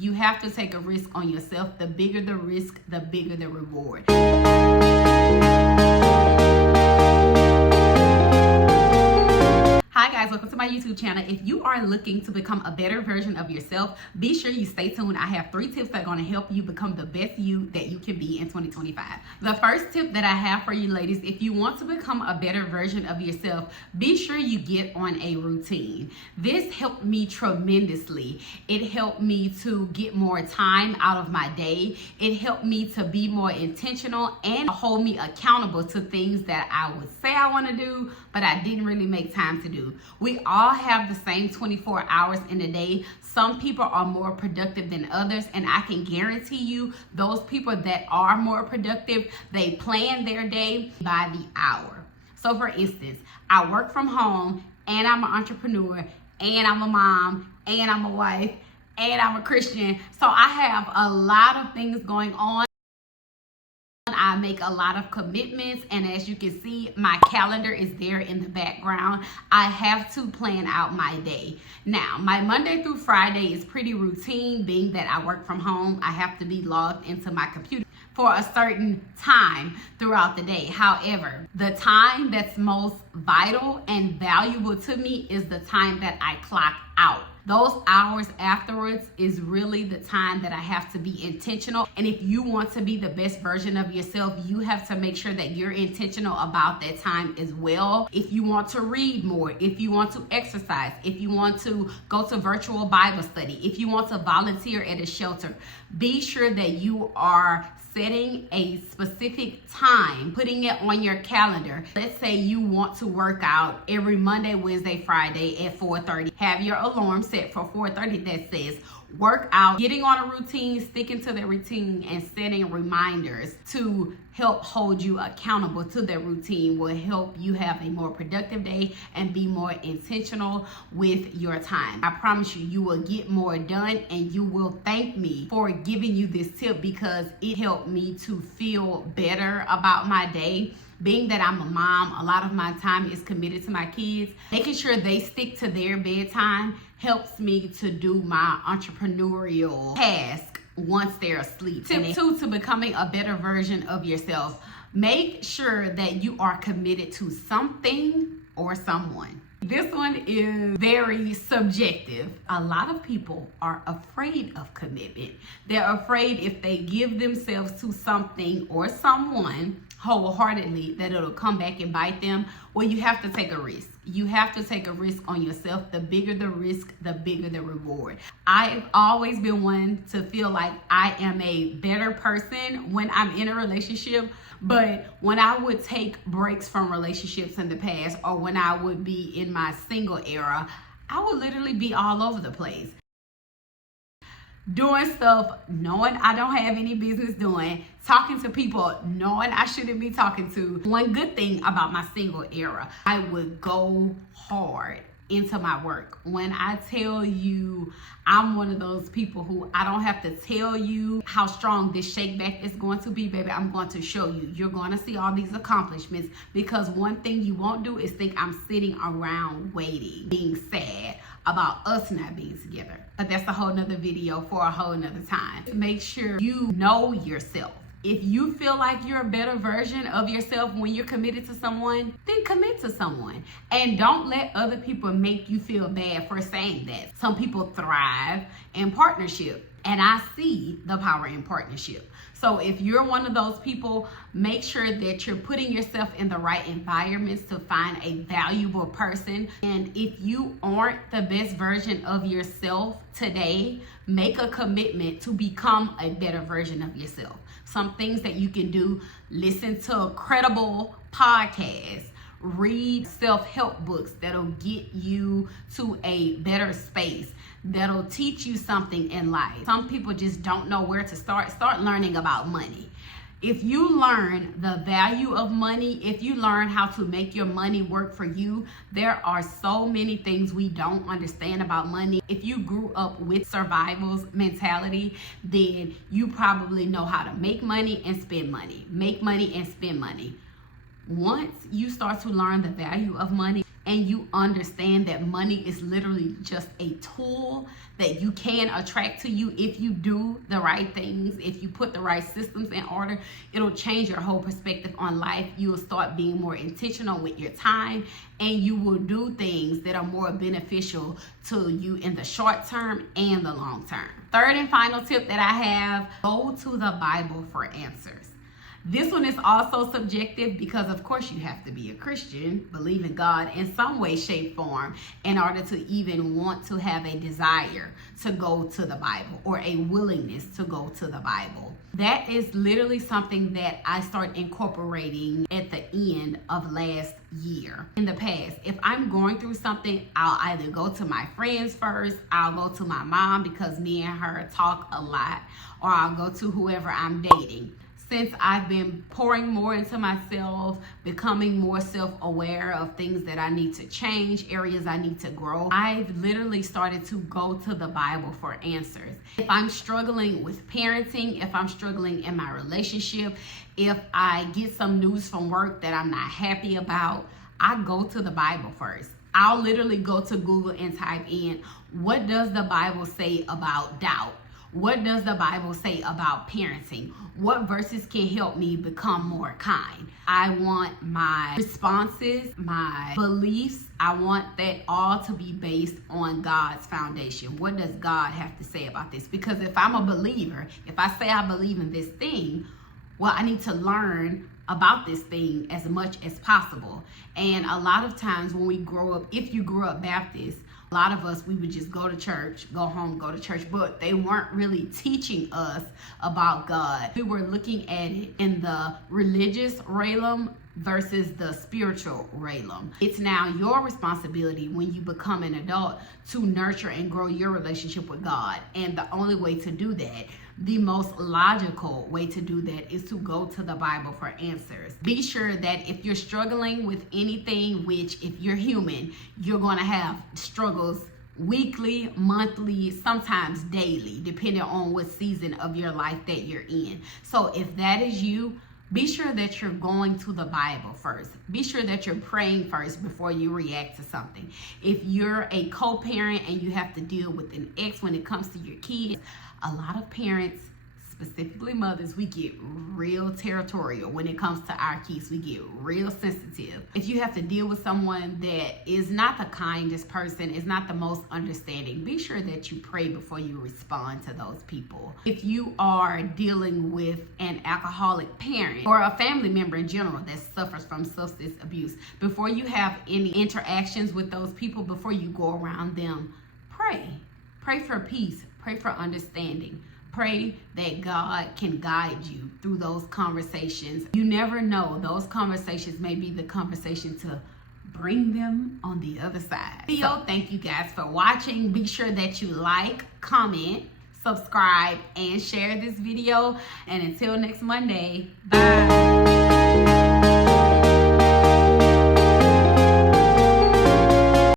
You have to take a risk on yourself. The bigger the risk, the bigger the reward. Hi guys, welcome to my YouTube channel. If you are looking to become a better version of yourself, be sure you stay tuned. I have 3 tips that are going to help you become the best you that you can be in 2025. The first tip that I have for you ladies, if you want to become a better version of yourself, be sure you get on a routine. This helped me tremendously. It helped me to get more time out of my day. It helped me to be more intentional and hold me accountable to things that I would say I want to do, but I didn't really make time to do. We all have the same 24 hours in a day. Some people are more productive than others, and I can guarantee you those people that are more productive, they plan their day by the hour. So for instance, I work from home and I'm an entrepreneur and I'm a mom and I'm a wife and I'm a Christian. So I have a lot of things going on. I make a lot of commitments, and as you can see, my calendar is there in the background. I have to plan out my day. Now, my Monday through Friday is pretty routine, being that I work from home. I have to be logged into my computer for a certain time throughout the day. However, the time that's most vital and valuable to me is the time that I clock out. Those hours afterwards is really the time that I have to be intentional. And if you want to be the best version of yourself, you have to make sure that you're intentional about that time as well. If you want to read more, if you want to exercise, if you want to go to virtual Bible study, if you want to volunteer at a shelter, be sure that you are setting a specific time, putting it on your calendar. Let's say you want to work out every Monday, Wednesday, Friday at 4:30. Have your alarm set for 4:30 that says work out, getting on a routine, sticking to the routine, and setting reminders to help hold you accountable to the routine will help you have a more productive day and be more intentional with your time. I promise you, you will get more done, and you will thank me for giving you this tip because it helped me to feel better about my day. Being that I'm a mom, a lot of my time is committed to my kids. Making sure they stick to their bedtime helps me to do my entrepreneurial task once they're asleep. Tip 2 to becoming a better version of yourself. Make sure that you are committed to something or someone. This one is very subjective. A lot of people are afraid of commitment. They're afraid if they give themselves to something or someone wholeheartedly that it'll come back and bite them. Well, you have to take a risk. You have to take a risk on yourself. The bigger the risk, the bigger the reward. I've always been one to feel like I am a better person when I'm in a relationship. But when I would take breaks from relationships in the past, or when I would be in my single era, I would literally be all over the place. Doing stuff knowing I don't have any business doing, talking to people knowing I shouldn't be talking to. One good thing about my single era, I would go hard into my work. When I tell you, I'm one of those people who I don't have to tell you how strong this shake back is going to be, baby. I'm going to show you. You're going to see all these accomplishments, because one thing you won't do is think I'm sitting around waiting, being sad about us not being together. But that's a whole nother video for a whole nother time. Make sure you know yourself. If you feel like you're a better version of yourself when you're committed to someone, then commit to someone. And don't let other people make you feel bad for saying that. Some people thrive in partnership, and I see the power in partnership. So if you're one of those people, make sure that you're putting yourself in the right environments to find a valuable person. And if you aren't the best version of yourself today, make a commitment to become a better version of yourself. Some things that you can do: listen to credible podcasts, read self-help books that'll get you to a better space, that'll teach you something in life. Some people just don't know where to start. Start learning about money. If you learn the value of money, if you learn how to make your money work for you, there are so many things we don't understand about money. If you grew up with survival's mentality, then you probably know how to make money and spend money, make money and spend money. Once you start to learn the value of money and you understand that money is literally just a tool that you can attract to you if you do the right things, if you put the right systems in order, it'll change your whole perspective on life. You will start being more intentional with your time, and you will do things that are more beneficial to you in the short term and the long term. Third and final tip that I have, go to the Bible for answers. This one is also subjective because, of course, you have to be a Christian, believe in God in some way, shape, form, in order to even want to have a desire to go to the Bible or a willingness to go to the Bible. That is literally something that I started incorporating at the end of last year. In the past, if I'm going through something, I'll either go to my friends first, I'll go to my mom because me and her talk a lot, or I'll go to whoever I'm dating. Since I've been pouring more into myself, becoming more self-aware of things that I need to change, areas I need to grow, I've literally started to go to the Bible for answers. If I'm struggling with parenting, if I'm struggling in my relationship, if I get some news from work that I'm not happy about, I go to the Bible first. I'll literally go to Google and type in, what does the Bible say about doubt? What does the Bible say about parenting? What verses can help me become more kind? I want my responses, my beliefs, I want that all to be based on God's foundation. What does God have to say about this? Because if I'm a believer, if I say I believe in this thing, well, I need to learn about this thing as much as possible. And a lot of times when we grow up, if you grew up Baptist, a lot of us, we would just go to church, go home, go to church, but they weren't really teaching us about God. We were looking at it in the religious realm versus the spiritual realm. It's now your responsibility when you become an adult to nurture and grow your relationship with God. And the only way to do that, the most logical way to do that, is to go to the Bible for answers. Be sure that if you're struggling with anything, which if you're human, you're going to have struggles weekly, monthly, sometimes daily, depending on what season of your life that you're in. So if that is you, be sure that you're going to the Bible first. Be sure that you're praying first before you react to something. If you're a co-parent and you have to deal with an ex when it comes to your kids, a lot of parents, specifically mothers, we get real territorial when it comes to our kids. We get real sensitive. If you have to deal with someone that is not the kindest person, is not the most understanding, be sure that you pray before you respond to those people. If you are dealing with an alcoholic parent or a family member in general that suffers from substance abuse, before you have any interactions with those people, before you go around them, pray. Pray for peace. Pray for understanding. Pray that God can guide you through those conversations. You never know. Those conversations may be the conversation to bring them on the other side. So thank you guys for watching. Be sure that you like, comment, subscribe, and share this video. And until next Monday, bye.